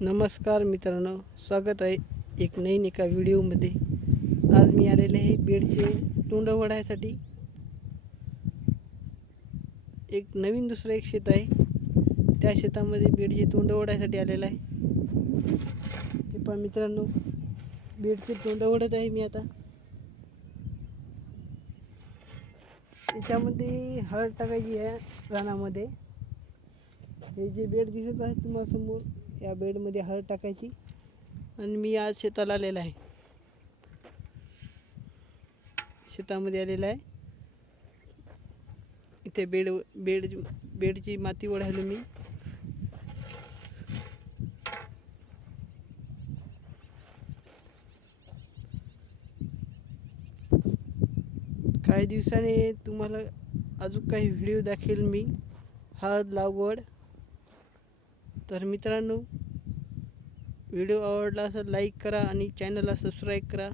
नमस्कार मित्रांनो, स्वागत आहे एक नवीन एका व्हिडिओमध्ये। आज मी आलेले आहे बेडचे तोंड वढायसाठी। एक नवीन दुसरं एक शेत आहे, त्या शेतामध्ये बेडचे तोंड वढायसाठी आलेला आहे। हे पहा मित्रांनो, बेडचे तोंड वढत आहे मी आता। याच्यामध्ये हळद टाकायची आहे रानामध्ये। हे जे बेड दिसत आहे तुम्हाला समोर, या बेडमध्ये हळद टाकायची। आणि मी आज शेताला आलेला आहे, शेतामध्ये आलेला आहे। इथे बेडची माती ओढायलो मी। काही दिवसांनी तुम्हाला अजून काही व्हिडिओ दाखवेल मी हळद लागवड। तर मित्रांनो, व्हिडिओ आवडला असेल लाईक करा आणि चॅनलला सबस्क्राईब करा।